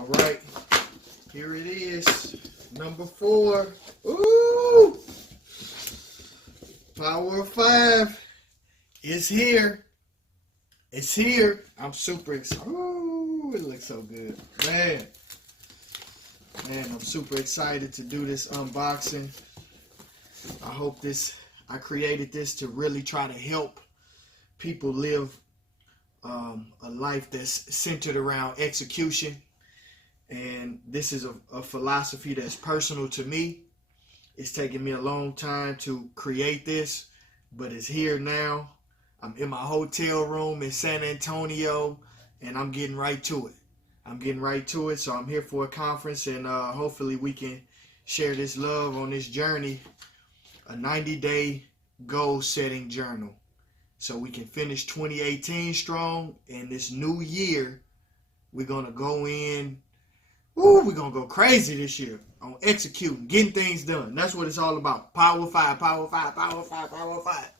All right, here it is, number 4. Ooh, Power of 5 is here. It's here. I'm super excited. Ooh, it looks so good, man. I'm super excited to do this unboxing. I created this to really try to help people live a life that's centered around execution. And this is a philosophy that's personal to me. It's taken me a long time to create this, but it's here now. I'm in my hotel room in San Antonio, and I'm getting right to it. So I'm here for a conference, and hopefully we can share this love on this journey, a 90-day goal-setting journal, so we can finish 2018 strong. And this new year, we're going to go in. We're going to go crazy this year on executing, getting things done. That's what it's all about. Power 5, Power 5, Power 5, Power 5.